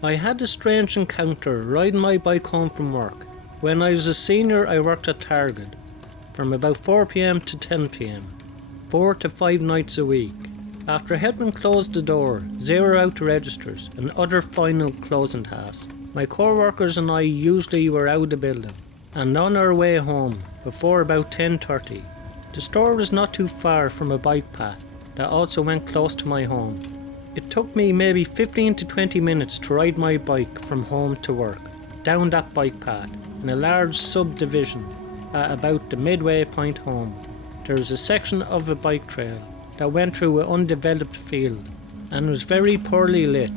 I had a strange encounter riding my bike home from work. When I was a senior, I worked at Target from about 4 p.m. to 10 p.m, 4 to 5 nights a week. After helping close the door, zero out the registers and other final closing tasks, my co-workers and I usually were out of the building and on our way home before about 10:30. The store was not too far from a bike path that also went close to my home. It took me maybe 15 to 20 minutes to ride my bike from home to work, down that bike path in a large subdivision. At about the midway point home, there was a section of a bike trail that went through an undeveloped field and was very poorly lit.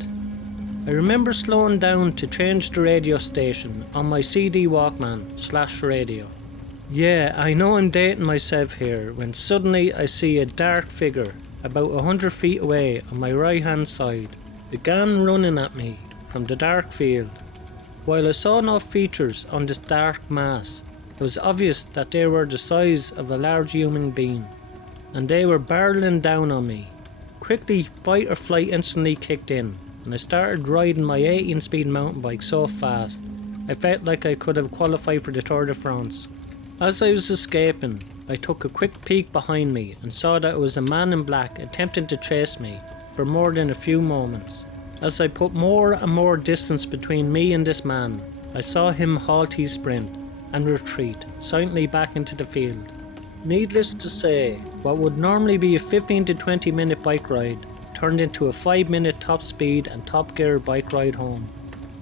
I remember slowing down to change the radio station on my CD Walkman/radio. Yeah, I know I'm dating myself here when suddenly I see a dark figure about 100 feet away on my right hand side, began running at me from the dark field. While I saw no features on this dark mass, it was obvious that they were the size of a large human being, and they were barreling down on me. Quickly, fight or flight instantly kicked in, and I started riding my 18-speed mountain bike so fast, I felt like I could have qualified for the Tour de France. As I was escaping, I took a quick peek behind me and saw that it was a man in black attempting to chase me for more than a few moments. As I put more and more distance between me and this man, I saw him halt his sprint and retreat silently back into the field. Needless to say, what would normally be a 15 to 20 minute bike ride turned into a 5-minute top speed and top gear bike ride home.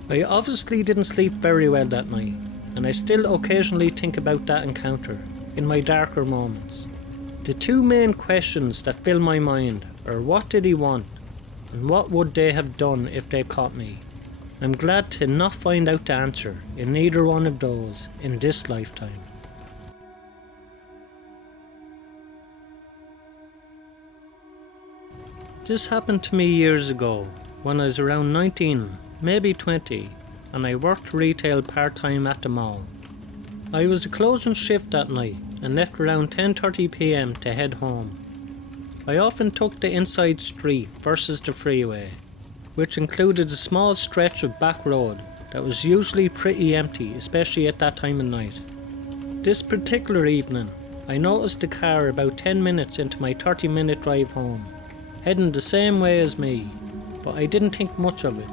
I obviously didn't sleep very well that night, and I still occasionally think about that encounter in my darker moments. The two main questions that fill my mind are what did he want and what would they have done if they caught me. I'm glad to not find out the answer in either one of those in this lifetime. This happened to me years ago when I was around 19, maybe 20, and I worked retail part-time at the mall. I was a closing shift that night and left around 10:30 p.m. to head home. I often took the inside street versus the freeway, which included a small stretch of back road that was usually pretty empty, especially at that time of night. This particular evening, I noticed a car about 10 minutes into my 30-minute drive home, heading the same way as me, but I didn't think much of it.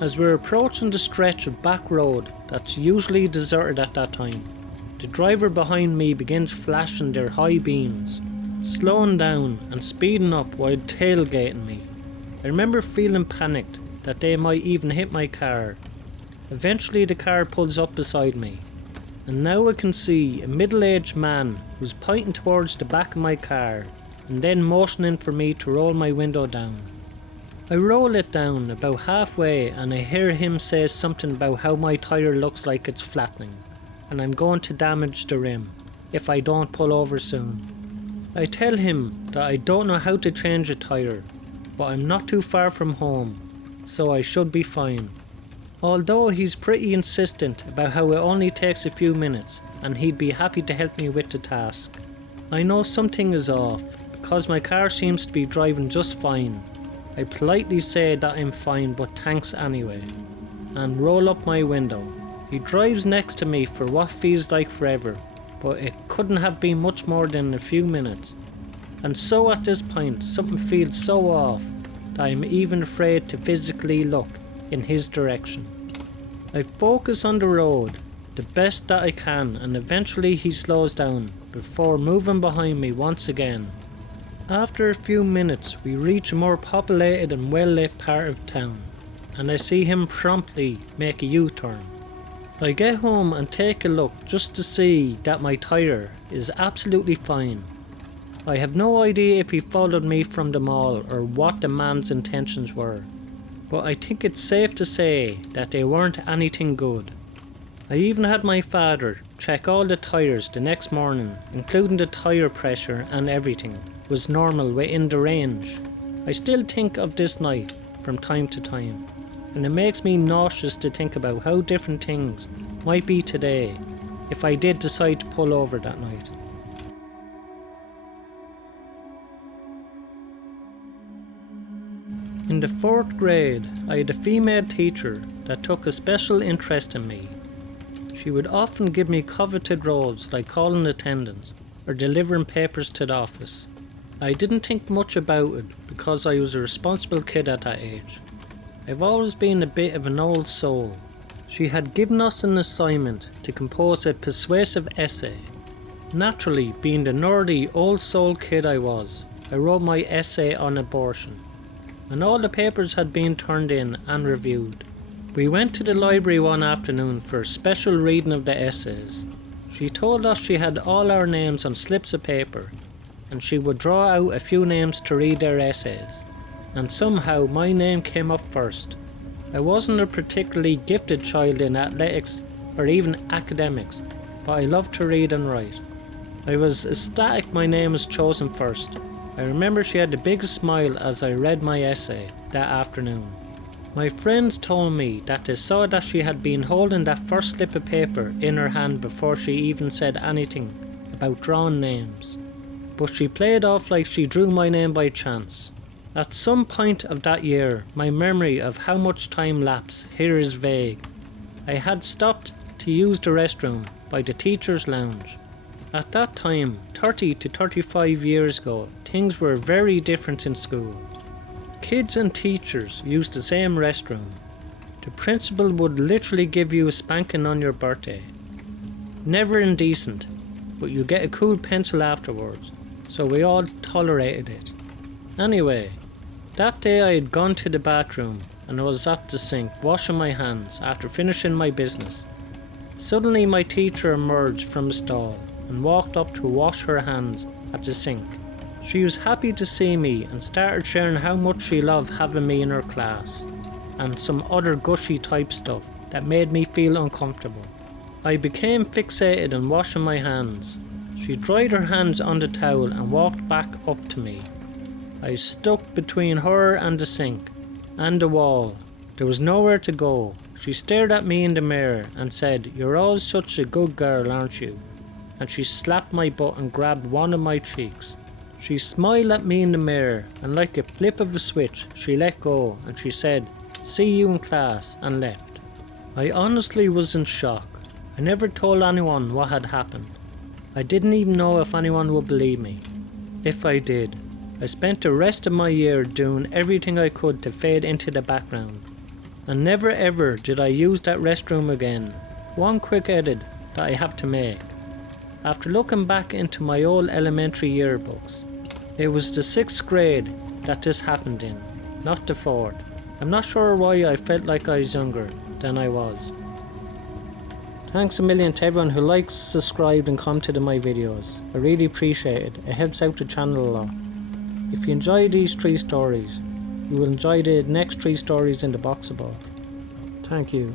As we're approaching the stretch of back road that's usually deserted at that time, the driver behind me begins flashing their high beams, slowing down and speeding up while tailgating me. I remember feeling panicked that they might even hit my car. Eventually the car pulls up beside me, and now I can see a middle-aged man who's pointing towards the back of my car and then motioning for me to roll my window down. I roll it down about halfway and I hear him say something about how my tyre looks like it's flattening and I'm going to damage the rim if I don't pull over soon. I tell him that I don't know how to change a tyre, but I'm not too far from home, so I should be fine. Although he's pretty insistent about how it only takes a few minutes and he'd be happy to help me with the task. I know something is off because my car seems to be driving just fine. I politely say that I'm fine but thanks anyway, and roll up my window. He drives next to me for what feels like forever, but it couldn't have been much more than a few minutes. And so at this point something feels so off that I'm even afraid to physically look in his direction. I focus on the road the best that I can and eventually he slows down before moving behind me once again. After a few minutes we reach a more populated and well lit part of town and I see him promptly make a U-turn. I get home and take a look just to see that my tyre is absolutely fine. I have no idea if he followed me from the mall or what the man's intentions were, but I think it's safe to say that they weren't anything good. I even had my father check all the tyres the next morning, including the tyre pressure and everything was normal within the range. I still think of this night from time to time, and it makes me nauseous to think about how different things might be today if I did decide to pull over that night. In the 4th grade, I had a female teacher that took a special interest in me. She would often give me coveted roles like calling attendance or delivering papers to the office. I didn't think much about it because I was a responsible kid at that age. I've always been a bit of an old soul. She had given us an assignment to compose a persuasive essay. Naturally, being the nerdy old soul kid I was, I wrote my essay on abortion, and all the papers had been turned in and reviewed. We went to the library one afternoon for a special reading of the essays. She told us she had all our names on slips of paper, and she would draw out a few names to read their essays, and somehow my name came up first. I wasn't a particularly gifted child in athletics or even academics, but I loved to read and write. I was ecstatic my name was chosen first. I remember she had the biggest smile as I read my essay that afternoon. My friends told me that they saw that she had been holding that first slip of paper in her hand before she even said anything about drawing names, but she played off like she drew my name by chance. At some point of that year, my memory of how much time lapsed here is vague. I had stopped to use the restroom by the teacher's lounge. At that time, 30 to 35 years ago, things were very different in school. Kids and teachers used the same restroom. The principal would literally give you a spanking on your birthday. Never indecent, but you get a cool pencil afterwards, so we all tolerated it. Anyway, that day I had gone to the bathroom and I was at the sink washing my hands after finishing my business. Suddenly my teacher emerged from the stall and walked up to wash her hands at the sink. She was happy to see me and started sharing how much she loved having me in her class, and some other gushy type stuff that made me feel uncomfortable. I became fixated on washing my hands. She dried her hands on the towel and walked back up to me. I stuck between her and the sink and the wall. There was nowhere to go. She stared at me in the mirror and said, "You're always such a good girl, aren't you?" And she slapped my butt and grabbed one of my cheeks. She smiled at me in the mirror, and like a flip of a switch, she let go and she said, "See you in class," and left. I honestly was in shock. I never told anyone what had happened. I didn't even know if anyone would believe me. If I did, I spent the rest of my year doing everything I could to fade into the background. And never ever did I use that restroom again. One quick edit that I have to make. After looking back into my old elementary yearbooks, it was the 6th grade that this happened in, not the 4th. I'm not sure why I felt like I was younger than I was. Thanks a million to everyone who likes, subscribed and commented on my videos. I really appreciate it. It helps out the channel a lot. If you enjoy these 3 stories, you will enjoy the next 3 stories in the box above. Thank you.